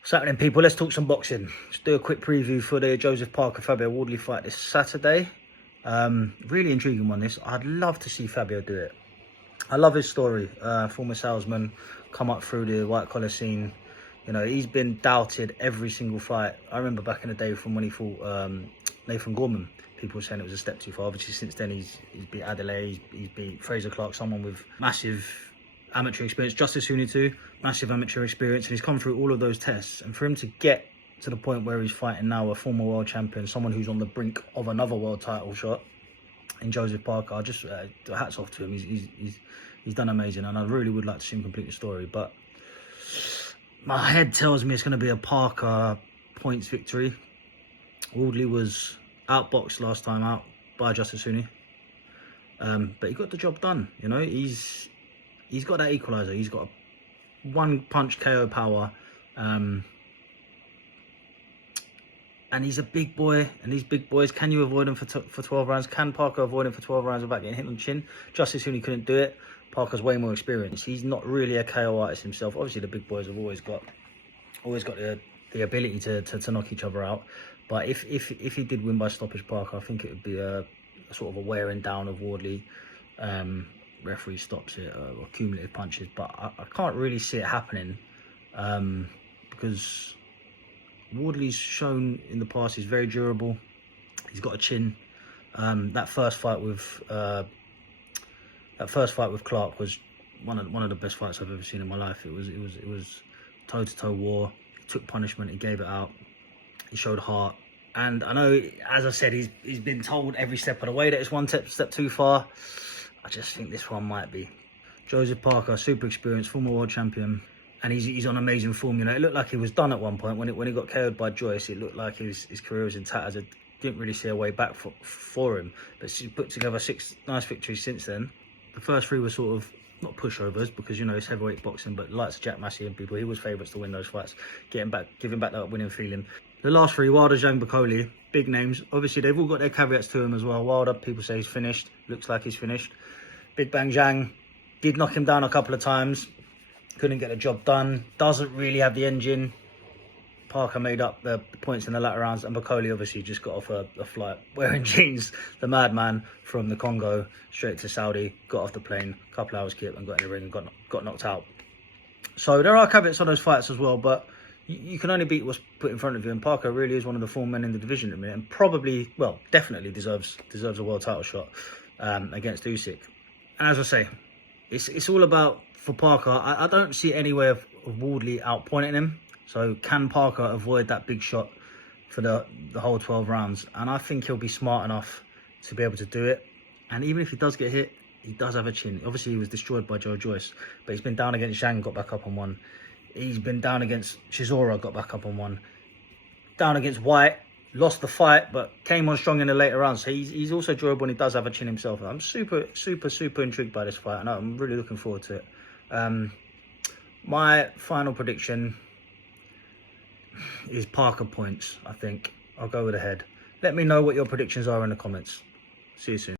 What's happening, people? Let's talk some boxing. Let's do a quick preview for the Joseph Parker Fabio Wardley fight this Saturday. Really intriguing one, this. I'd love to see Fabio do it. I love his story. Former salesman, come up through the white collar scene. You know, he's been doubted every single fight. I remember back in the day from when he fought Nathan Gorman. People were saying it was a step too far. Obviously, since then, he's beat Adelaide, he's beat Fraser Clark, someone with massive amateur experience. Justice Huni too, massive amateur experience, and he's come through all of those tests. And for him to get to the point where he's fighting now a former world champion, someone who's on the brink of another world title shot in Joseph Parker, I just hats off to him. He's done amazing, and I really would like to see him complete the story. But my head tells me it's going to be a Parker points victory. Wardley was outboxed last time out by Justice Huni, but he got the job done. You know, he's got that equaliser. He's got a one-punch KO power, and he's a big boy. And these big boys, can you avoid them for 12 rounds? Can Parker avoid him for 12 rounds without getting hit on the chin? Justice Huni couldn't do it. Parker's way more experienced. He's not really a KO artist himself. Obviously, the big boys have always got the ability to knock each other out. But if he did win by stoppage, Parker, I think it would be a sort of a wearing down of Wardley. Referee stops it, or cumulative punches, but I can't really see it happening, because Wardley's shown in the past he's very durable. He's got a chin. That first fight with Clark was one of the best fights I've ever seen in my life. It was toe-to-toe war. He took punishment. He gave it out. He showed heart. And I know, as I said, he's been told every step of the way that it's one step too far. I just think this one might be. Joseph Parker, super experienced, former world champion, and he's on amazing form. You know, it looked like he was done at one point when he got KO'd by Joyce. It looked like his career was in tatters. I didn't really see a way back for him, but he put together 6 nice victories since then. The first 3 were sort of not pushovers, because you know it's heavyweight boxing, but likes Jack Massey and people, he was favourites to win those fights, giving back that winning feeling. The last 3, Wilder, Zhang, Bakoli, big names. Obviously, they've all got their caveats to him as well. Wilder, people say he's finished. Looks like he's finished. Big Bang Zhang did knock him down a couple of times. Couldn't get the job done. Doesn't really have the engine. Parker made up the points in the latter rounds, and Bakoli obviously just got off a flight wearing jeans. The madman from the Congo straight to Saudi, got off the plane, a couple hours kip, and got in the ring and got knocked out. So there are caveats on those fights as well, but you can only beat what's put in front of you, and Parker really is one of the form men in the division at the minute, and probably, well, definitely deserves a world title shot against Usyk. And as I say, it's all about, for Parker, I don't see any way of Wardley outpointing him. So can Parker avoid that big shot for the whole 12 rounds? And I think he'll be smart enough to be able to do it. And even if he does get hit, he does have a chin. Obviously, he was destroyed by Joe Joyce, but he's been down against Zhang, got back up on one. He's been down against Chisora, got back up on one. Down against White, lost the fight, but came on strong in the later rounds. So he's also durable, and he does have a chin himself. I'm super intrigued by this fight. I know, I'm really looking forward to it. My final prediction is Parker points, I think. I'll go with the head. Let me know what your predictions are in the comments. See you soon.